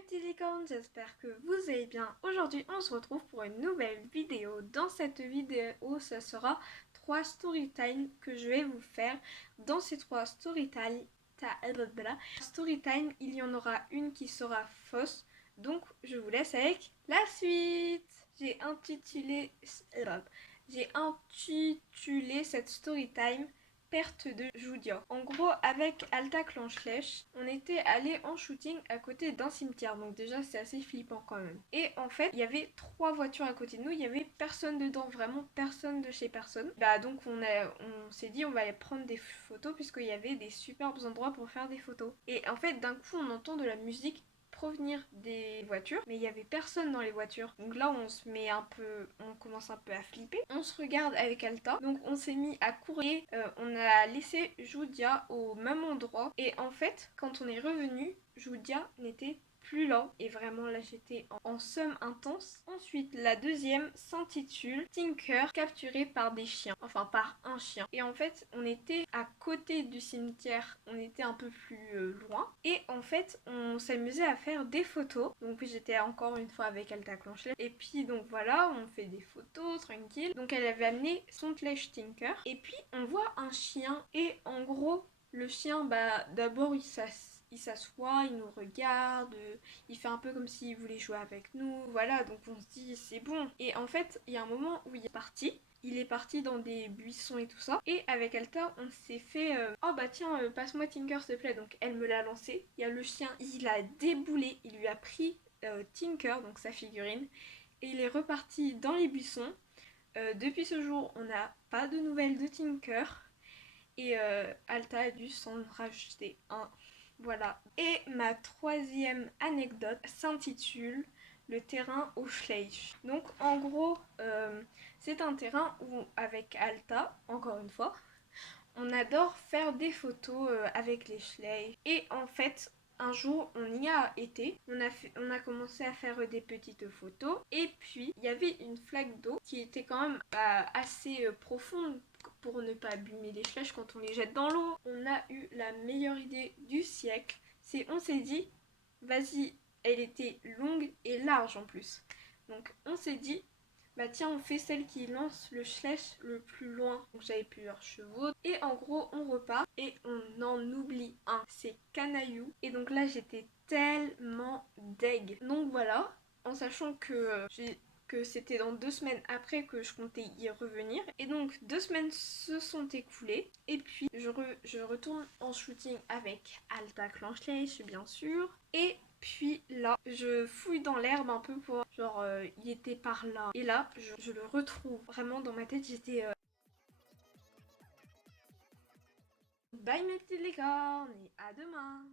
mes petits licornes, j'espère que vous allez bien. Aujourd'hui on se retrouve pour une nouvelle vidéo. Dans cette vidéo ça sera 3 storytime que je vais vous faire. Dans ces 3 storytime, il y en aura une qui sera fausse. Donc je vous laisse avec la suite. J'ai intitulé cette storytime perte de Judia. En gros, avec Alta Clanchlesh, on était allé en shooting à côté d'un cimetière. Donc déjà, c'est assez flippant quand même. Et en fait, il y avait 3 voitures à côté de nous. Il y avait personne dedans, vraiment personne de chez personne. Donc on s'est dit on va aller prendre des photos puisqu'il y avait des superbes endroits pour faire des photos. Et en fait, d'un coup, on entend de la musique provenir des voitures, mais il y avait personne dans les voitures. Donc là on commence un peu à flipper. On se regarde avec Alta, donc on s'est mis à courir. On a laissé Judia au même endroit et en fait quand on est revenu, Judia n'était plus là et vraiment là j'étais en somme intense. Ensuite la deuxième s'intitule Tinker capturé par des chiens, enfin par un chien. Et en fait on était à côté du cimetière, on était un peu plus loin et en fait on s'amusait à faire des photos. Donc j'étais encore une fois avec Alta Clanchlet et puis donc voilà, on fait des photos tranquille. Donc elle avait amené son Tlech Tinker et puis on voit un chien et en gros le chien d'abord il s'assoit, il nous regarde, il fait un peu comme s'il voulait jouer avec nous, voilà, donc on se dit c'est bon. Et en fait il y a un moment où il est parti dans des buissons et tout ça. Et avec Alta, on s'est fait oh bah tiens, passe-moi Tinker s'il te plaît. Donc elle me l'a lancé. Il y a le chien, il a déboulé, il lui a pris Tinker, donc sa figurine, et il est reparti dans les buissons. Depuis ce jour, on n'a pas de nouvelles de Tinker. Et Alta a dû s'en racheter un. Voilà. Et ma troisième anecdote s'intitule Le terrain au Schleich. Donc en gros, c'est un terrain où avec Alta, encore une fois, on adore faire des photos avec les Schleich. Et en fait, un jour, on y a été, on a commencé à faire des petites photos. Et puis, il y avait une flaque d'eau qui était quand même assez profonde pour ne pas abîmer les flèches quand on les jette dans l'eau. On a eu la meilleure idée du siècle. On s'est dit, vas-y, elle était longue et large en plus. Donc on s'est dit, bah tiens, on fait celle qui lance le Schleich le plus loin. Donc j'avais plusieurs chevaux. Et en gros, on repart et on en oublie un. C'est Canaillou. Et donc là, j'étais tellement deg. Donc voilà, en sachant que c'était dans 2 semaines après que je comptais y revenir. Et donc 2 semaines se sont écoulées. Et puis je retourne en shooting avec Alta Clanchleich bien sûr. Et puis là, je fouille dans l'herbe un peu pour genre il était par là. Et là, je le retrouve. Vraiment dans ma tête, j'étais bye mes petites licornes et à demain.